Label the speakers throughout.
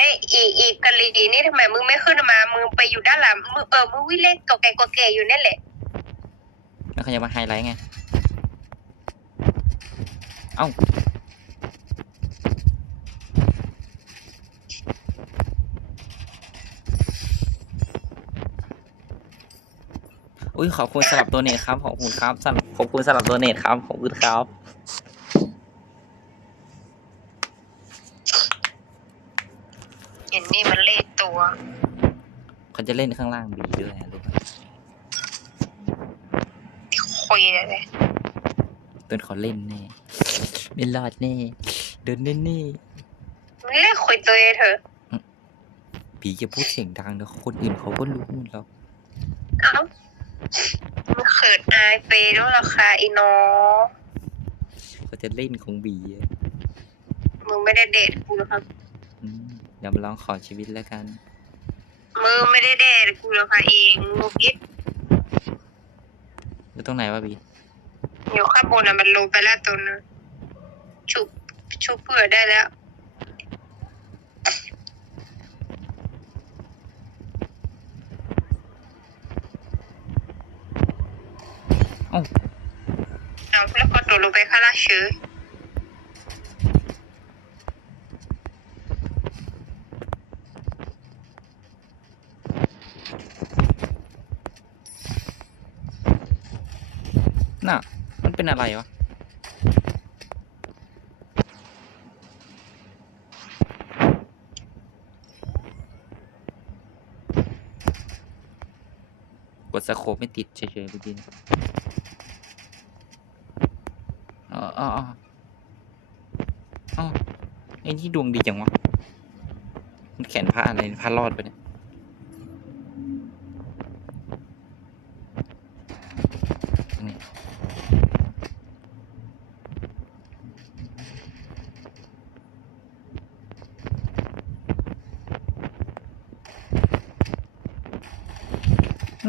Speaker 1: ในอีอีกะลีนี่ทำไมมึงไม่ขึ้นมา มึงไปอยู่ด้านหลังมึงเออมึงวิ่งเล่นกอแกกอแกอยู่นั่นแหละ
Speaker 2: แล้วเขาจะมาไฮไลท์ไง เอ้า อุ้ยขอบคุณสำหรับตัวเนทครับ ขอบคุณครับสำหรับขอบคุณสำหรับตัวเนทครับ ขอบคุณครับ
Speaker 1: เห็นนี่ มันเล่นตัว
Speaker 2: เขาจะเล่นข้างล่างบีด้วยนะรู้ไหม
Speaker 1: คุยเลย
Speaker 2: ต้นเขาเล่นแน่ไม่รอดแน่เดินแน่แน่
Speaker 1: มึงเล่นคุยตัวเองเถอะ
Speaker 2: ผีจะพูดเสียงดังนะคนอื่นเขาก็รู้หมดแล้ว
Speaker 1: เอ้ามึงเขินอายไปด้วยราคาอีน้อง
Speaker 2: เขาจะเล่นของบีอะ
Speaker 1: มึงไม่ได้เดทกูหรอกครับ
Speaker 2: อืมเดี๋ยวมาลองขอชีวิตแล้วกัน
Speaker 1: มึงไม่ได้เดทกูหรอกค่ะเองมึงคิด
Speaker 2: อยู่ตรงไหนวะบี
Speaker 1: อยู่ข้างบนอะมันลงไปแล้วตัวนึงชุบชุบเผื่อได้แล้ว
Speaker 2: เอ้า
Speaker 1: เอาแล้วก็ตัวลงไปข้างล่างเฉย
Speaker 2: น่ะ มันเป็นอะไรวะ กดสโคปไม่ติดเฉยๆเมื่อกี้นอ๋ออ๋ออ๋ออไอ้นี่ดวงดีจังวะ มันแขนผ้าอะไรผ้ารอดไปเนี่ย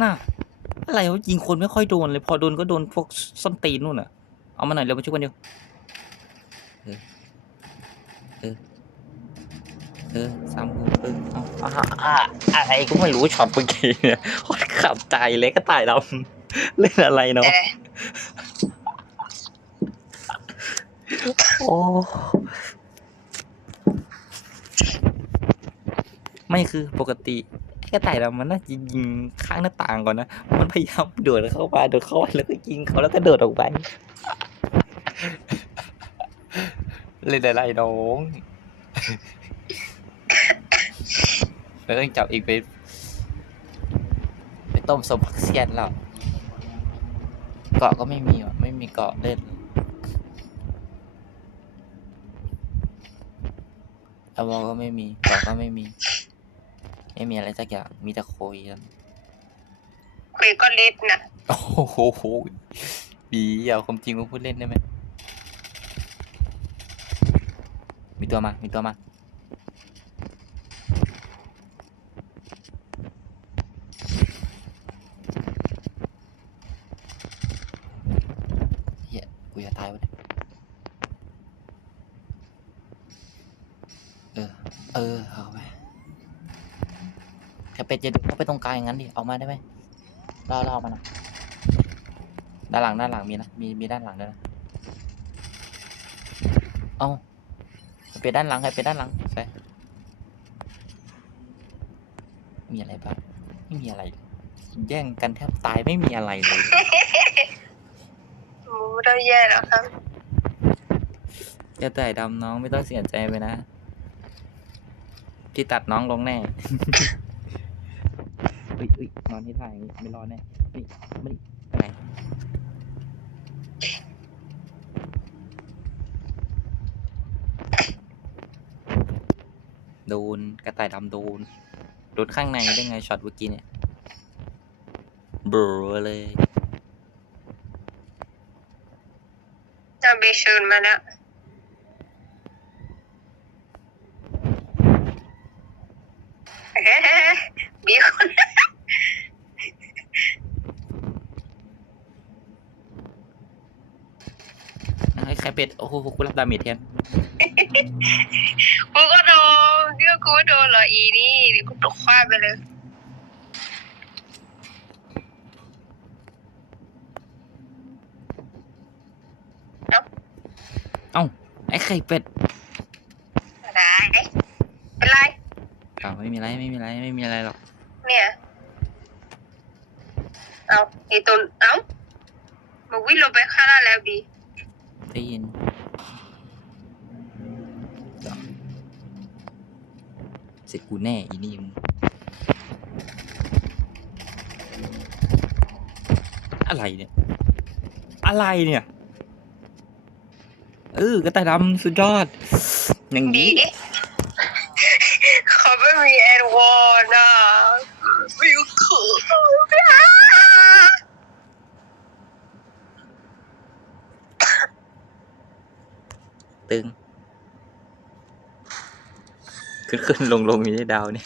Speaker 2: น่ะ อะไรวะยิงคนไม่ค่อยโดนเลย พอโดนก็โดนพวกส้นตีนนู่นอะ เอามาหน่อยเร็วมาช่วยกันเดียวเออ เออ เออสามมือเออเอาอ่าอ่าอะไรก็ไม่รู้ช็อตเมื่อกี้เนี่ยโคตรขับใจเลยก็ตายดำเล่นอะไรเนาะ โอ้ ไม่คือปกติ กระต่ายดำมันน่าจะยิงข้างหน้าต่างก่อนนะ มันพยายามโดดเข้ามาโดดเข้ามาแล้วก็ยิงเขาแล้วก็โดดออกไป เล่นอะไรน้องแล้วก็จับอีกไปไปต้มสมผักเสียนแล้วเกาะก็ไม่มีว่ะไม่มีเกาะเล่นอวอก็ไม่มีเกาะก็ไม่มี ไม่มีอะไรสักอย่าง มีแต่โคยครับ
Speaker 1: คุยก็ลิฟต์นะ
Speaker 2: โอ้โหบีเอาความจริงมาพูดเล่นได้ไหมมีตัวมา มีตัวมาเฮียกูจะตายวะเนี่ยเออ เออ เอาไปแค่เป็ดจะเดินเข้าไปตรงกลางอย่างนั้นดิออกมาได้ไหมล่อล่อมันนะด้านหลังด้านหลังมีนะมีมีด้านหลังด้วยนะเอาใครเป็ดด้านหลังใครเป็ดด้านหลังไปมีอะไรบ้างไม่มีอะไร แย่งกันแทบตายไม่มีอะไรเลย
Speaker 1: มูเราแย่แล้วครับ
Speaker 2: จะแต่ดำน้องไม่ต้องเสียใจไปนะ ที่ตัดน้องลงแน่ เฮ้ยเฮ้ยนอนที่ท่าอย่างนี้ไม่รอดแน่นี่ไม่ได้ไปไหนโดนกระต่ายดำโดนโดนข้างในได้ไงช็อตเมื่อกี้เนี่ยเบลอเลย
Speaker 1: จะไปชิญมาแล้วเฮ้มีคน
Speaker 2: ไอ้ ใครเป็ดโอ้โหกูรับดาเมจแทน
Speaker 1: กูก็โดนเรียกกูไม่โดนเหรออีนี่เดี๋ยวกูตกควายไปเลย
Speaker 2: เอ้าไอ้ไข่เป็ด
Speaker 1: ได้เป็นไร
Speaker 2: เอ้าไม่มีไรไม่มีไรไม่มีอะไรหรอก
Speaker 1: เนี่ยเอาไอตัวเอามาวิ่งลงไปข้างล่างแล้วบี
Speaker 2: ได้ยินเสร็จกูแน่อีนี่มึงอะไรเนี่ย อะไรเนี่ย เออกระต่ายดำสุดยอด อย่าง
Speaker 1: บี
Speaker 2: นี้
Speaker 1: เขาไม่มีแอนวอนอะวิวคือ
Speaker 2: ตึง ขึ้นขึ้นลงลงมีได้ดาวนี่